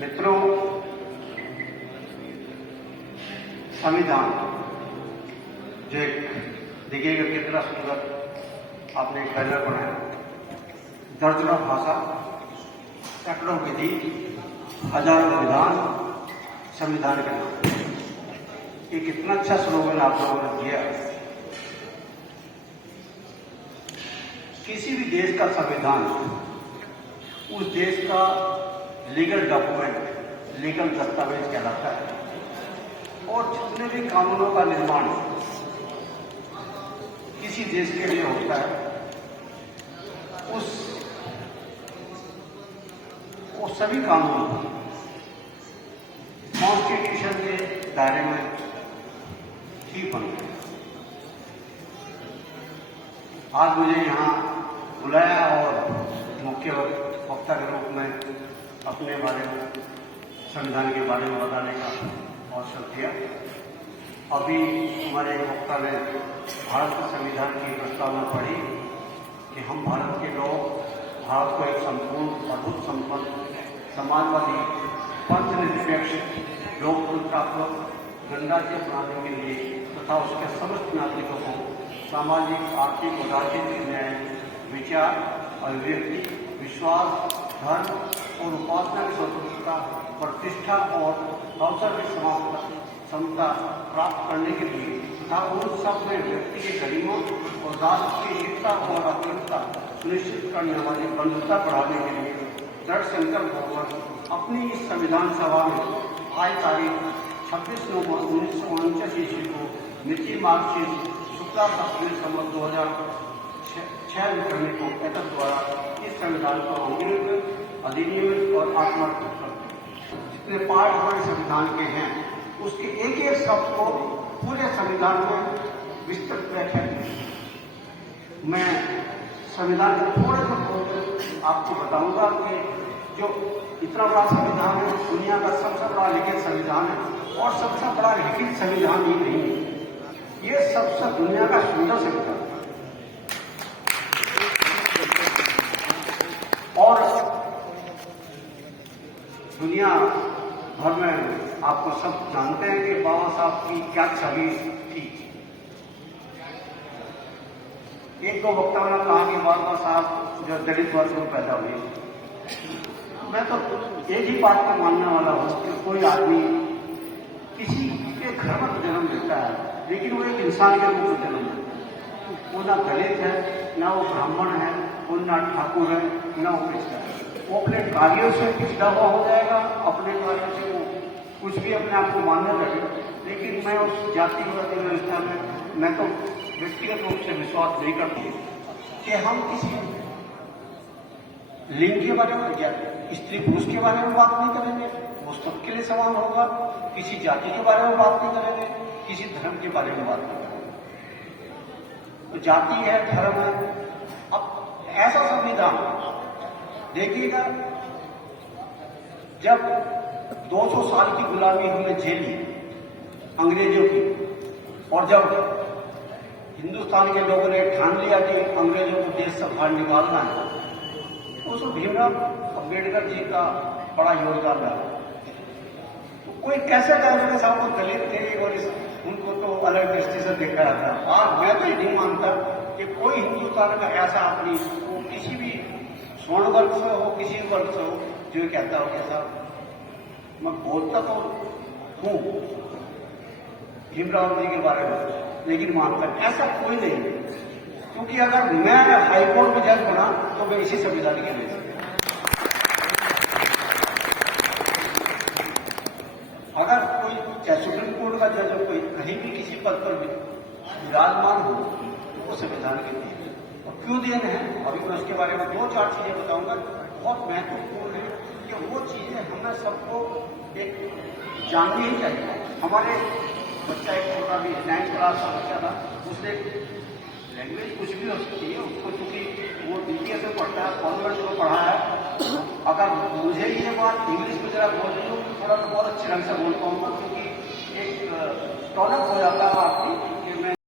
मित्रों, संविधान जो एक देखिएगा कितना सुंदर आपने एक बैनर बनाया, दर्जनों भाषा, सैकड़ों विधि, हजारों विधान, संविधान का नाम। ये कितना अच्छा स्लोगन आप लोगों ने दिया। किसी भी देश का संविधान उस देश का लीगल डॉक्यूमेंट, लीगल दस्तावेज कहलाता है। और जितने भी कानूनों का निर्माण किसी देश के लिए होता है, वो सभी कानून कॉन्स्टिट्यूशन के दायरे में ही बनते हैं। आज मुझे यहाँ बुलाया और मुख्य वक्ता के रूप में अपने बारे में, संविधान के बारे में बताने का अवसर दिया। अभी हमारे वक्ता ने भारत के संविधान की प्रस्तावना पढ़ी कि हम भारत के लोग भारत को एक संपूर्ण, अद्भुत, संपन्न, समाजवादी, पंचनिरपेक्ष, लोकतंत्रात्मक गणराज्य बनाने के लिए तथा उसके समस्त नागरिकों को सामाजिक, आर्थिक और राजनीतिक न्याय, विचार, अभिव्यक्ति, विश्वास, धर्म और उपासना की स्वतंत्रता, प्रतिष्ठा और अवसर की क्षमता प्राप्त करने के लिए तथा उन सब में व्यक्ति की गरिमा और राष्ट्र की एकता और अखंडता सुनिश्चित करने वाली बंधुता बढ़ाने के लिए दृढ़ संकल्प होकर अपनी इस संविधान सभा में आज तारीख 26 नवंबर 1949 ईस्वी को मिति मार्कशीट शुक्ला सप्तमी संवत 2006 में करने को एतद द्वारा इस संविधान को अंगीकृत, अधिनियमित और आत्मसात करते। जितने पार्ट हमारे संविधान के हैं उसके एक एक शब्द को पूरे संविधान में विस्तृत व्याख्या की। मैं संविधान के थोड़े से आपको बताऊंगा कि जो इतना बड़ा संविधान है, दुनिया का सबसे बड़ा लिखित संविधान है और सबसे बड़ा लिखित संविधान ही नहीं है, ये सबसे दुनिया का सुंदर संविधान है। और दुनिया भर में आपको सब जानते हैं कि बाबा साहब की क्या छवि थी। एक दो वक्ताओं ने कहा कि बाबा साहब जो दलित वर्ग में पैदा हुए। मैं तो एक ही बात को मानने वाला हूं कि कोई आदमी किसी के घर में जन्म लेता है, लेकिन वो एक इंसान के रूप में जन्म लेता है। वो ना दलित है, ना वो ब्राह्मण है, वो ना ठाकुर है, ना वो पिछड़ा है। वो अपने कार्यों से पिछड़ा हुआ हो जाएगा, अपने कार्यों से वो कुछ भी अपने आप को मानने लगे। लेकिन मैं उस जातिवादी व्यवस्था में मैं तो व्यक्तिगत रूप से विश्वास नहीं करती कि हम किसी लिंग के बारे में, या स्त्री पुरुष के बारे में बात नहीं करेंगे, वो सबके लिए समान होगा। किसी जाति के बारे में बात नहीं करेंगे, किसी धर्म के बारे में बात नहीं करेंगे। तो जाति है, धर्म है। अब ऐसा संविधान देखिएगा, जब 200 साल की गुलामी हमने झेली अंग्रेजों की, और जब हिंदुस्तान के लोगों ने ठान लिया कि अंग्रेजों को देश से बाहर निकालना है, उस भीमराव अम्बेडकर जी का बड़ा योगदान रहा। तो कोई कैसे कहेगा साहब वो दलित थे और उनको तो अलग दृष्टि से देखा जाता है। आज मैं तो नहीं मानता कि कोई हिंदुस्तान में ऐसा आदमी वो किसी भी स्वर्ण वर्ग से हो, किसी वर्ग से हो, जो कहता हो कि साहब मैं बोलता तो हूं भीमराव जी के बारे में, लेकिन मानता ऐसा कोई नहीं है। क्योंकि अगर मैं हाईकोर्ट में जज बना तो मैं इसी संविधान के लिए, अगर कोई चाहे सुप्रीम कोर्ट का जज हो, कोई कहीं भी किसी पद पर विराजमान हो, तो वो संविधान के लिए। और क्यों देन है, अभी मैं उसके बारे में 2-4 चीजें बताऊंगा, बहुत महत्वपूर्ण है कि वो चीजें हमें सबको एक जाननी ही चाहिए। हमारे बच्चा एक छोटा भी 9th क्लास का बच्चा था, उसने लैंग्वेज कुछ भी हो सकती है, उसको चूंकि वो DPS में पढ़ता है, कॉन्वेंट में पढ़ा है। अगर मुझे ये बात इंग्लिश में जरा बोल रही हो, थोड़ा तो बहुत अच्छे ढंग से बोल पाऊंगा, क्योंकि एक टॉनअप हो जाता है आपकी